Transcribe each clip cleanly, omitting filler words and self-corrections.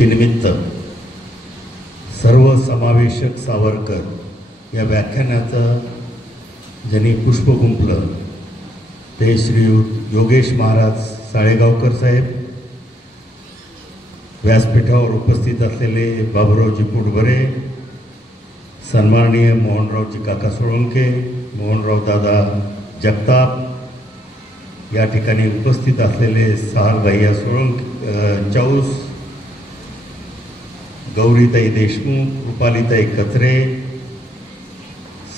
निमित्त सर्वसमावेशक सावरकर या व्याख्यानाचं ज्यांनी पुष्प गुंफलं ते श्रीयुत योगेश महाराज साळेगावकर साहेब, व्यासपीठावर उपस्थित असलेले बाबूरावजी पुटबरे, सन्माननीय मोहनरावजी काका सोळंके, मोहनराव दादा जगताप, या ठिकाणी उपस्थित असलेले सहाल भैया सोळंके चौस, गौरीताई देशमुख, रुपालीताई कचरे,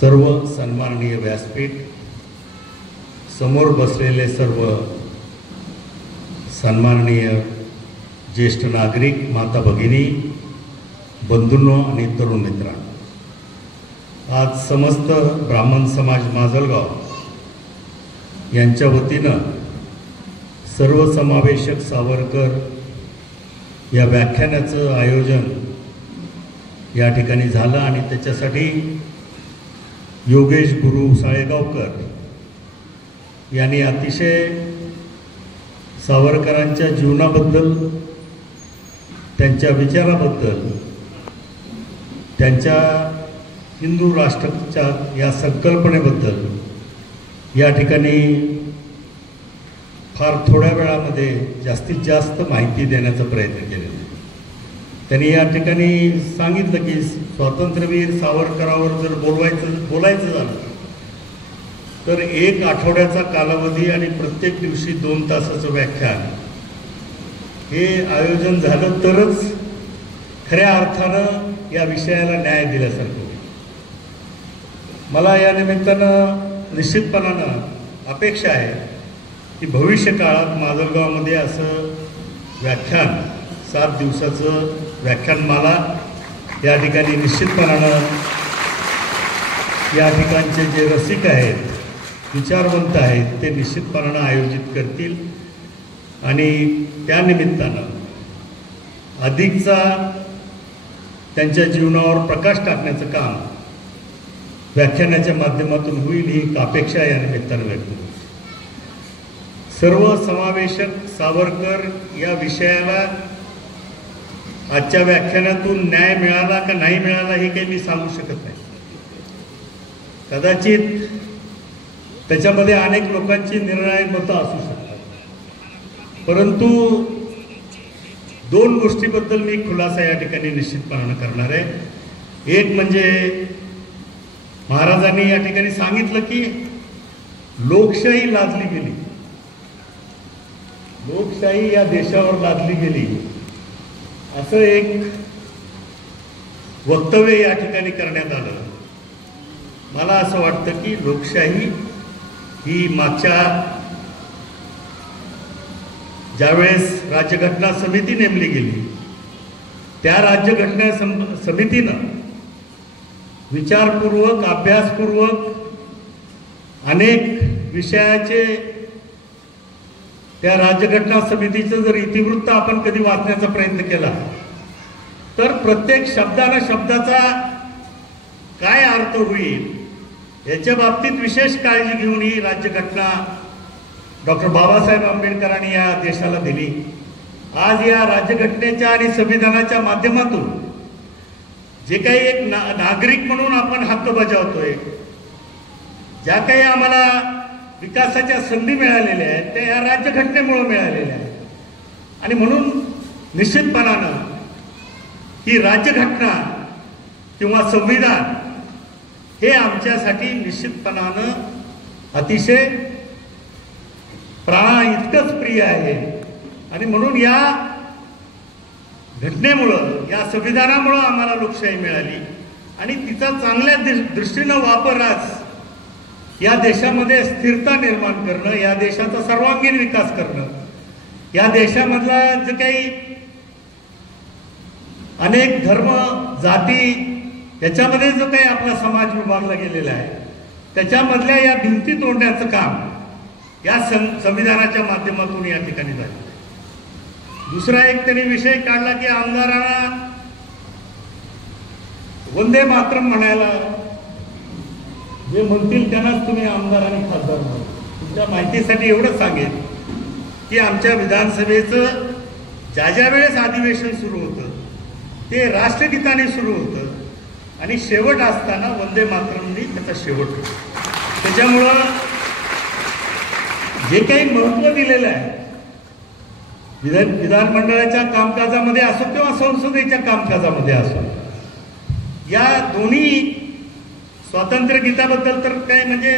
सर्व सन्माननीय व्यासपीठ, समोर बसलेले सर्व सन्माननीय ज्येष्ठ नागरिक, माता भगिनी, बंधूंनो आणि तरुण मित्रांनो, आज समस्त ब्राह्मण समाज माजलगाव यांच्या वतीनं सर्वसमावेशक सावरकर या व्याख्यानाचं आयोजन या ठिकाणी झालं आणि त्याच्यासाठी योगेश गुरु साळेगावकर यांनी अतिशय सावरकरांच्या जीवनाबद्दल, त्यांच्या विचाराबद्दल, त्यांच्या हिंदू राष्ट्राच्या या संकल्पनेबद्दल या ठिकाणी फार थोड्या वेळामध्ये जास्तीत जास्त माहिती देण्याचा प्रयत्न केलेला आहे. त्यांनी या ठिकाणी सांगितलं की स्वातंत्र्यवीर सावरकरांवर जर बोलायचं झालं तर 1 आठवड्याचा कालावधी आणि प्रत्येक दिवशी 2 तासाचं व्याख्यान हे आयोजन झालं तरच खऱ्या अर्थानं या विषयाला न्याय दिल्यासारखं होईल. मला या निमित्तानं निश्चितपणानं अपेक्षा आहे की भविष्य काळात माजलगावमध्ये असं व्याख्यान 7 दिवसाचं व्याख्यानमाला या ठिकाणी निश्चितपणानं या ठिकाणचे जे रसिक आहेत, विचारवंत आहेत, ते निश्चितपणानं आयोजित करतील आणि त्यानिमित्तानं अधिकचा त्यांच्या जीवनावर प्रकाश टाकण्याचं काम व्याख्यानाच्या माध्यमातून होईल ही अपेक्षा या निमित्तानं व्यक्त होईल. सर्वसमावेशक सावरकर या विषयाला आजच्या व्याख्यानातून न्याय मिळाला का नाही मिळाला हे काही मी सांगू शकत नाही. कदाचित त्याच्यामध्ये अनेक लोकांची निर्णायक मतं असू शकतात, परंतु 2 गोष्टीबद्दल मी खुलासा या ठिकाणी निश्चितपणानं करणार आहे. एक म्हणजे महाराजांनी या ठिकाणी सांगितलं की लोकशाही लादली गेली, लोकशाही या देशावर लादली गेली, असं एक वक्तव्य या ठिकाणी करण्यात आलं. मला असं वाटतं की लोकशाही ही मागच्या ज्यावेळेस राज्यघटना समिती नेमली गेली त्या राज्यघटना समितीनं विचारपूर्वक, अभ्यासपूर्वक अनेक विषयाचे त्या राज्यघटना समितीचं जर इतिवृत्त आपण कधी वाचण्याचा प्रयत्न केला तर प्रत्येक शब्दाचा काय अर्थ होईल याच्या बाबतीत विशेष काळजी घेऊन ही राज्यघटना डॉक्टर बाबासाहेब आंबेडकरांनी या देशाला दिली. आज या राज्यघटनेच्या आणि संविधानाच्या माध्यमातून जे काही एक नागरिक म्हणून आपण हक्क बजावतोय, ज्या काही आम्हाला विकासाच्या संधी मिळालेल्या आहेत त्या या राज्यघटनेमुळे मिळालेल्या आहेत आणि म्हणून निश्चितपणानं ही राज्यघटना किंवा संविधान हे आमच्यासाठी निश्चितपणानं अतिशय प्राणा इतकंच प्रिय आहे आणि म्हणून या घटनेमुळं, या संविधानामुळं आम्हाला लोकशाही मिळाली आणि तिचा चांगल्या दृष्टीनं वापर आज या देशामध्ये स्थिरता निर्माण करणं, या देशाचा सर्वांगीण विकास करणं, या देशामधला जे काही अनेक धर्म, जाती याच्यामध्ये जो काही आपला समाज विभागला गेलेला आहे त्याच्यामधल्या या भिंती तोडण्याचं काम या संविधानाच्या माध्यमातून या ठिकाणी झालं. दुसरा एक त्यांनी विषय काढला की आमदारांना वंदे मातरम म्हणायला जे म्हणतील त्यांनाच तुम्ही आमदार आणि खासदार म्हणा. तुमच्या माहितीसाठी एवढंच सांगेन की आमच्या विधानसभेचं ज्या वेळेस अधिवेशन सुरू होतं ते राष्ट्रगीताने सुरू होतं आणि शेवट असताना वंदे मातरमनी त्याचा शेवट होतो. त्याच्यामुळं जे काही महत्व दिलेलं आहे विधानमंडळाच्या कामकाजामध्ये असो किंवा संसदेच्या कामकाजामध्ये असो, या दोन्ही स्वातंत्र्य गीताबद्दल तर काय म्हणजे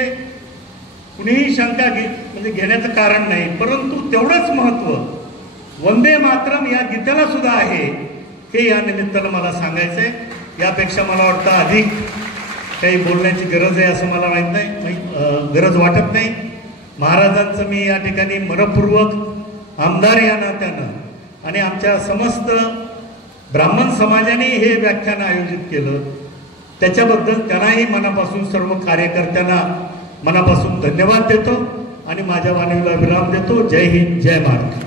कुणीही शंका म्हणजे घेण्याचं कारण नाही, परंतु तेवढंच महत्व वंदे मातरम या गीताला सुद्धा आहे हे या निमित्तानं मला सांगायचं आहे. यापेक्षा मला वाटतं अधिक काही बोलण्याची गरज आहे असं मला माहीत नाही, गरज वाटत नाही. महाराजांचं मी या ठिकाणी मनपूर्वक आमदार या नात्यानं आणि आमच्या समस्त ब्राह्मण समाजाने हे व्याख्यान आयोजित केलं त्याच्याबद्दल त्यांनाही मनापासून सर्व कार्यकर्त्यांना मनापासून धन्यवाद देतो आणि माझ्या वाणीला विराम देतो. जय हिंद, जय महाराष्ट्र.